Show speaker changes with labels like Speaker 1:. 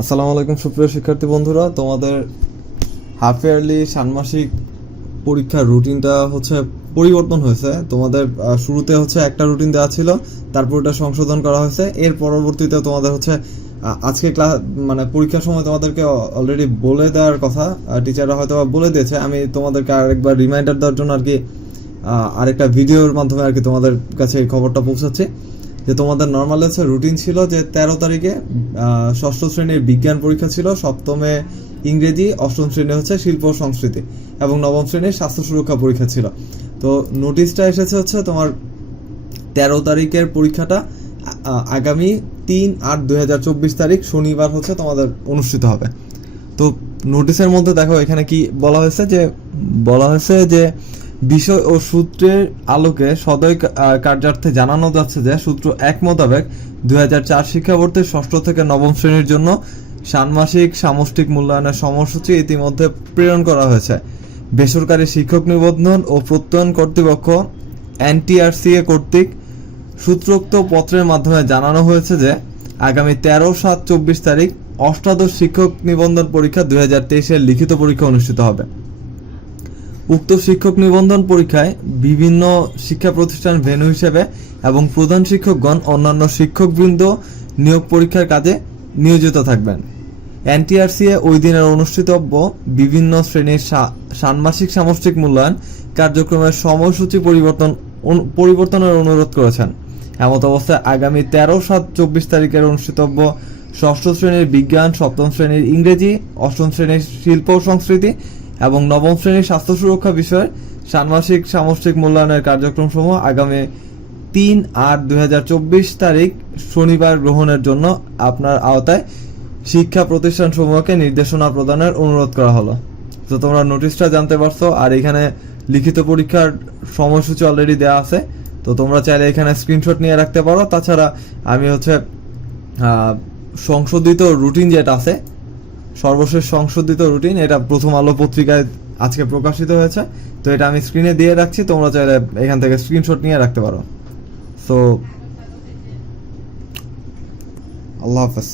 Speaker 1: আসসালামু আলাইকুম, সুপ্রিয় শিক্ষার্থী বন্ধুরা। তোমাদের হাফ ইয়ারলি ষান্মাসিক পরীক্ষার রুটিনটা হচ্ছে পরিবর্তন হয়েছে। তোমাদের শুরুতে হচ্ছে একটা রুটিন দেওয়া ছিল, তারপর এটা সংশোধন করা হয়েছে। এর পরবর্তীতে তোমাদের হচ্ছে আজকে ক্লাস মানে পরীক্ষার সময় তোমাদেরকে অলরেডি বলে দেওয়ার কথা টিচাররা হয়তো বলে দিয়েছে। আমি তোমাদেরকে আরেকবার রিমাইন্ডার দেওয়ার জন্য আর কি আরেকটা ভিডিওর মাধ্যমে আর কি তোমাদের কাছে এই খবরটা পৌঁছাচ্ছি। যে তোমাদের নর্মাল হচ্ছে রুটিন ছিল যে তেরো তারিখে ষষ্ঠ শ্রেণির বিজ্ঞান পরীক্ষা ছিল, সপ্তমে ইংরেজি, অষ্টম শ্রেণি হচ্ছে শিল্প সংস্কৃতি এবং নবম শ্রেণির স্বাস্থ্য সুরক্ষা পরীক্ষা ছিল। তো নোটিশটা এসেছে হচ্ছে তোমার তেরো তারিখের পরীক্ষাটা আগামী তিন আট দুই হাজার চব্বিশ তারিখ শনিবার হচ্ছে তোমাদের অনুষ্ঠিত হবে। তো নোটিশের মধ্যে দেখো এখানে কি বলা হয়েছে যে, বলা হয়েছে যে বিষয় ও সূত্রের আলোকে সদয় কার্যার্থে জানানো যাচ্ছে যে সূত্র এক মোতাবেক দুই হাজার চার শিক্ষাবর্ষের ষষ্ঠ থেকে নবম শ্রেণির জন্য ষান্মাসিক সামষ্টিক মূল্যায়নের সময়সূচি ইতিমধ্যে প্রেরণ করা হয়েছে। বেসরকারি শিক্ষক নিবন্ধন ও প্রত্যয়ন কর্তৃপক্ষ এনটিআরসিএ কর্তৃক সূত্রোক্ত পত্রের মাধ্যমে জানানো হয়েছে যে আগামী তেরো সাত চব্বিশ তারিখ অষ্টাদশ শিক্ষক নিবন্ধন পরীক্ষা দুই হাজার তেইশের লিখিত পরীক্ষা অনুষ্ঠিত হবে। উক্ত শিক্ষক নিবন্ধন পরীক্ষায় বিভিন্ন শিক্ষা প্রতিষ্ঠান ভেন্যু হিসেবে এবং প্রধান শিক্ষকগণ অন্যান্য শিক্ষকবৃন্দ নিয়োগ পরীক্ষার কাজে নিয়োজিত থাকবেন। এনটিআরসিএ ওই দিনের অনুষ্ঠিতব্য বিভিন্ন শ্রেণির ষান্মাসিক সামষ্টিক মূল্যায়ন কার্যক্রমের সময়সূচি পরিবর্তন পরিবর্তনের অনুরোধ করেছেন। এমত অবস্থায় আগামী তেরো সাত চব্বিশ তারিখের অনুষ্ঠিতব্য ষষ্ঠ শ্রেণির বিজ্ঞান, সপ্তম শ্রেণির ইংরেজি, অষ্টম শ্রেণির শিল্প সংস্কৃতি এবং নবম শ্রেণির স্বাস্থ্য সুরক্ষা বিষয়ে ষান্মাসিক সামষ্টিক মূল্যায়নের কার্যক্রম সমূহ আগামী তিন আট দুই তারিখ শনিবার গ্রহণের জন্য আপনার আওতায় শিক্ষা প্রতিষ্ঠানসমূহকে নির্দেশনা প্রদানের অনুরোধ করা হলো। তো তোমরা নোটিশটা জানতে পারছ, আর এখানে লিখিত পরীক্ষার সময়সূচি অলরেডি দেওয়া আছে। তো তোমরা চাইলে এখানে স্ক্রিনশট নিয়ে রাখতে পারো। তাছাড়া আমি হচ্ছে সংশোধিত রুটিন যেটা আছে সর্বশেষ সংশোধিত রুটিন এটা প্রথম আলো পত্রিকায় আজকে প্রকাশিত হয়েছে। তো এটা আমি স্ক্রিনে দিয়ে রাখছি, তোমরা চাইলে এখান থেকে স্ক্রিনশট নিয়ে রাখতে পারো। সো আল্লাহ হাফেজ।